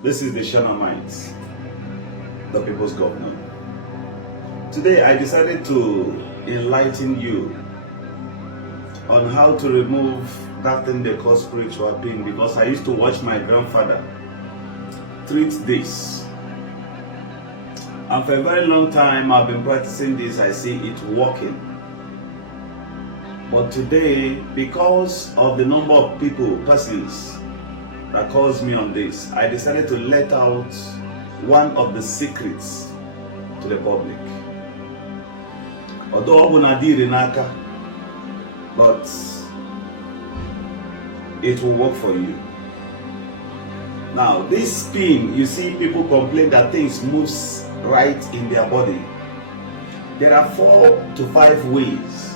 This is the Shanamites, the people's governor. Today I decided to enlighten you on how to remove that thing they call spiritual pain, because I used to watch my grandfather treat this. And for a very long time I've been practicing this. I see it working. But today, because of the number of persons that calls me on this, I decided to let out one of the secrets to the public. Although Naka, but it will work for you. Now, this spin, you see people complain that things moves right in their body. There are 4 to 5 ways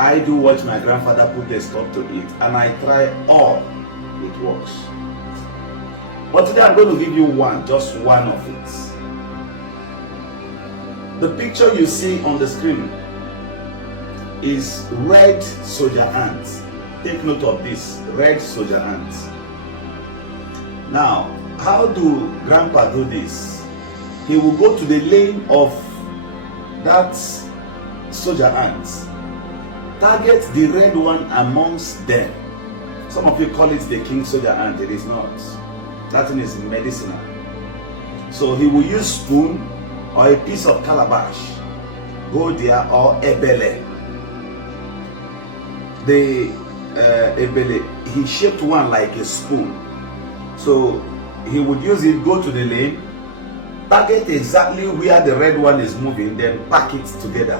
I do watch my grandfather put a stop to it, and I try all. It works. But today I'm going to give you just one of it. The picture you see on the screen is red soldier ants. Take note of this, red soldier ants. Now, how do Grandpa do this? He will go to the lane of that soldier ants, target the red one amongst them. Some of you call it the king soldier ant. It is not. That thing is medicinal. So he will use spoon or a piece of calabash, go there, or ebele. The ebele, he shaped one like a spoon. So he would use it, go to the lane, target exactly where the red one is moving, then pack it together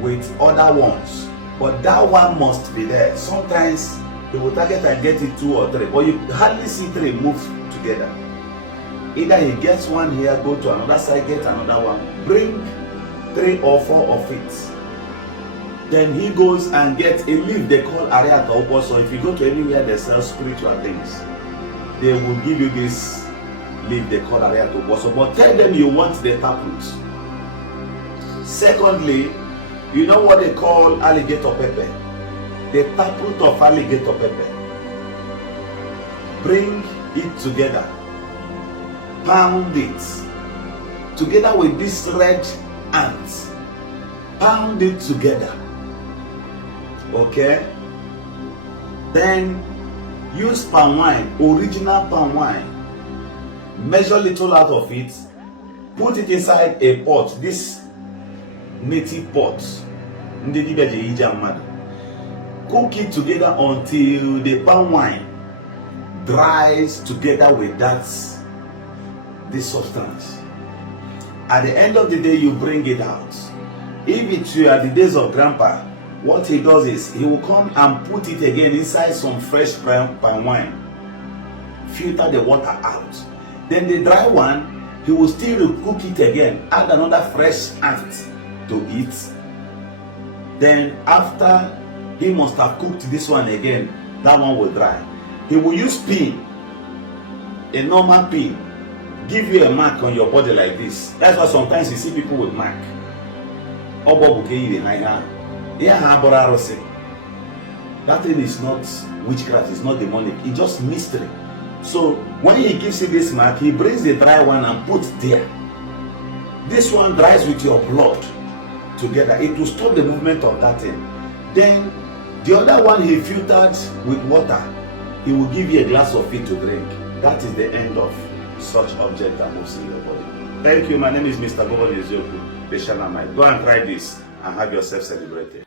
with other ones. But that one must be there. Sometimes they will target and get it 2 or 3, but you hardly see 3 move together. Either he gets one here, go to another side, get another one, bring 3 or 4 of it. Then he goes and gets a leaf they call Ariata. So if you go to anywhere they sell spiritual things, they will give you this leaf they call Ariata. So, but tell them you want the taproot. Secondly, you know what they call alligator pepper? The taproot of alligator pepper. Bring it together. Pound it together with this red ant. Pound it together. Okay? Then use palm wine, original palm wine. Measure little out of it. Put it inside a pot. This native pot. Ndi Igbo. Cook it together until the palm wine dries together with this substance. At the end of the day, you bring it out. If it's the days of Grandpa, what he does is he will come and put it again inside some fresh palm wine. Filter the water out. Then the dry one, he will still cook it again. Add another fresh ant to it. Then after he must have cooked this one again, that one will dry. He will use pin, a normal pin, give you a mark on your body like this. That's why sometimes you see people with mark. That thing is not witchcraft, it's not demonic, it's just mystery. So when he gives you this mark, he brings the dry one and puts there. This one dries with your blood together. It will stop the movement of that thing. Then the other one he filtered with water. He will give you a glass of it to drink. That is the end of such object that moves in your body. Thank you. My name is Mr. Bobble, the Shanamite. Go and try this and have yourself celebrated.